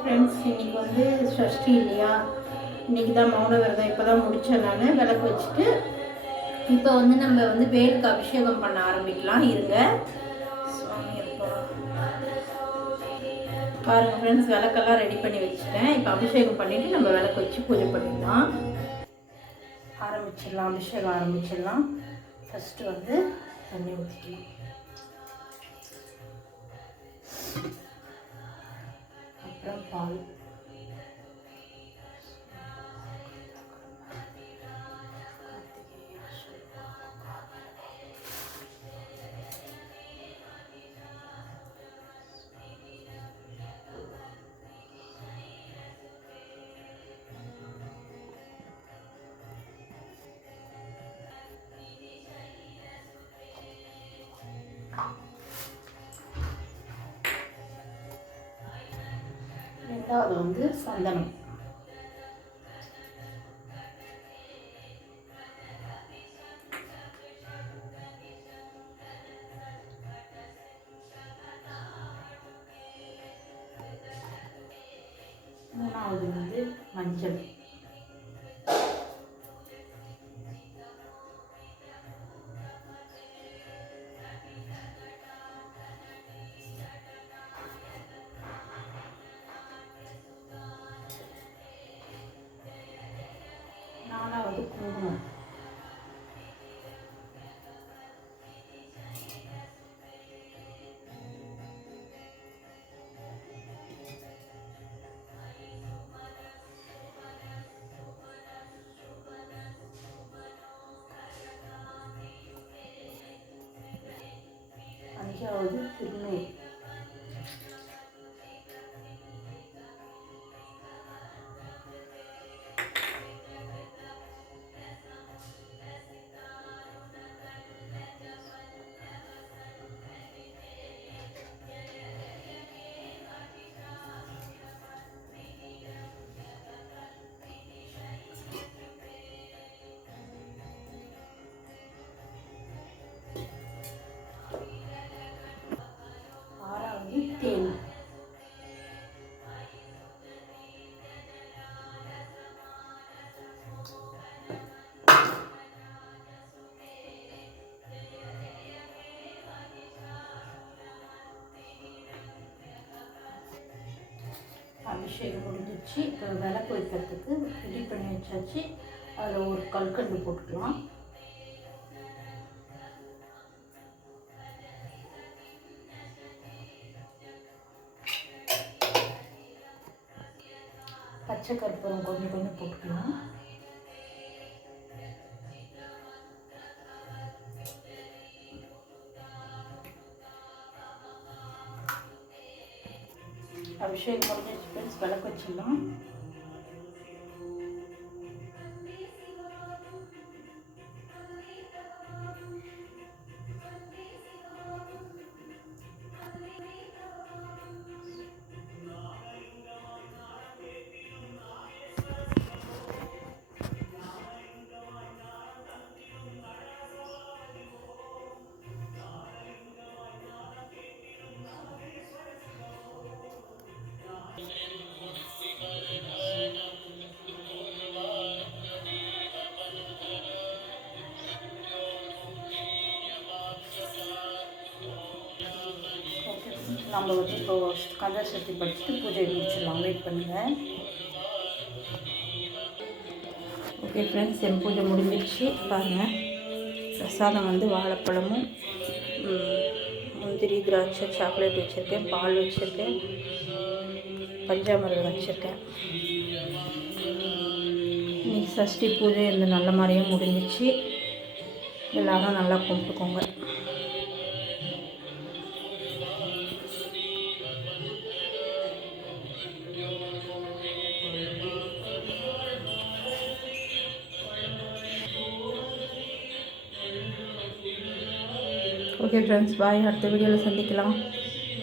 Friends, இன்றைக்கி வந்து ஷஷ்டி இல்லையா, இன்றைக்கி தான் மௌன விரதம் இப்போ தான் முடித்தேன். நான் விளக்கு வச்சுட்டு இப்போ வந்து நம்ம வந்து வேலுக்கு அபிஷேகம் பண்ண ஆரம்பிக்கலாம். இருங்க சுவாமி அப்பா பாருங்கள் ஃப்ரெண்ட்ஸ், விளக்கெல்லாம் ரெடி பண்ணி வச்சுட்டேன். இப்போ அபிஷேகம் பண்ணிவிட்டு நம்ம விளக்கு வச்சு பூஜை பண்ணிடலாம். அபிஷேகம் ஆரம்பிச்சிடலாம். ஃபஸ்ட்டு வந்து தண்ணி ஊற்றிக்கலாம். அப்புறம் பால், ரெண்டாவது வந்து சந்தனம். மூணாவது வந்து மஞ்சள். நாலாவது குங்குமம். அஞ்சாவது திருநூறு. தேன். அபிஷேகம் முடிஞ்சிச்சு. இப்போ விளக்கு வைக்கிறதுக்கு ரெடி பண்ணி வச்சாச்சு. அதில் ஒரு கல்கண்டு போட்டுக்கலாம். பச்சை கற்பூரம் கொஞ்சம் கொஞ்சம் போட்டுக்கலாம். அபிஷேகம் முடிஞ்சிச்சு ஃப்ரெண்ட்ஸ், விளக்கு வச்சிடலாம். நம்ம வந்து இப்போ கந்த சஷ்டி படிச்சுட்டு பூஜை முடிச்சிடலாம். வெயிட் பண்ணுங்கள். ஓகே ஃப்ரெண்ட்ஸ், என் பூஜை முடிஞ்சிடுச்சு. பாருங்கள், பிரசாதம் வந்து வாழைப்பழமும் முந்திரி, திராட்சை, சாக்லேட் வச்சுருக்கேன், பால் வச்சுருக்கேன், பஞ்சாமிர்தம் வச்சுருக்கேன். இன்னைக்கு சஷ்டி பூஜை இந்த நல்ல மாதிரியும் முடிஞ்சிச்சு. எல்லோரும் நல்லா கும்பிட்டுக்கோங்க. ஓகே ஃப்ரெண்ட்ஸ், பாய். அடுத்த வீடியோவில் சந்திக்கலாம்.